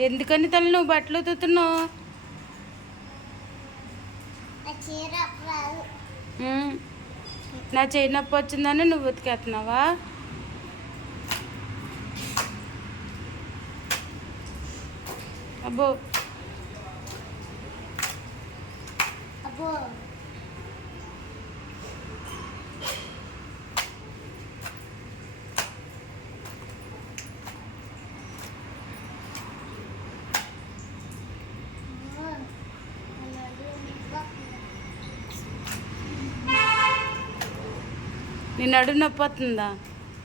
ఎందుకని తల్లి నువ్వు బట్టలు ఉతుకుతున్నావు. నా చేయి నొప్పి వచ్చిందని నువ్వు ఉతికేస్తున్నావా అబ్బో అబ్బో. అలాగే ఇంకా. నీ నడు నొప్పి వస్తుందా?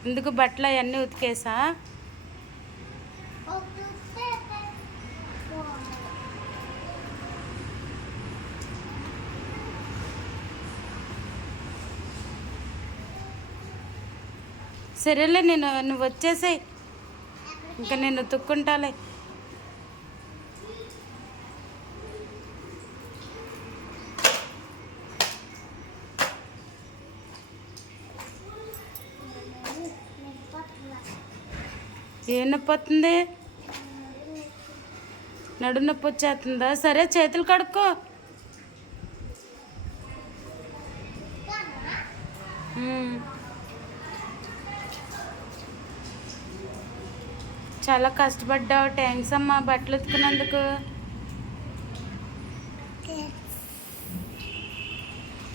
ఎందుకు బట్టలు అవన్నీ ఉతికేసా? సరేలే నేను నువ్వు వచ్చేసాయి. ఇంకా నేను ఉతుక్కుంటాలే. ఏ నొప్పి వస్తుంది నడు నొప్పి వచ్చేస్తుందా? సరే చేతులు కడుక్కో. చాలా కష్టపడ్డావు. థ్యాంక్స్ అమ్మా బట్టలు ఉతుకున్నందుకు.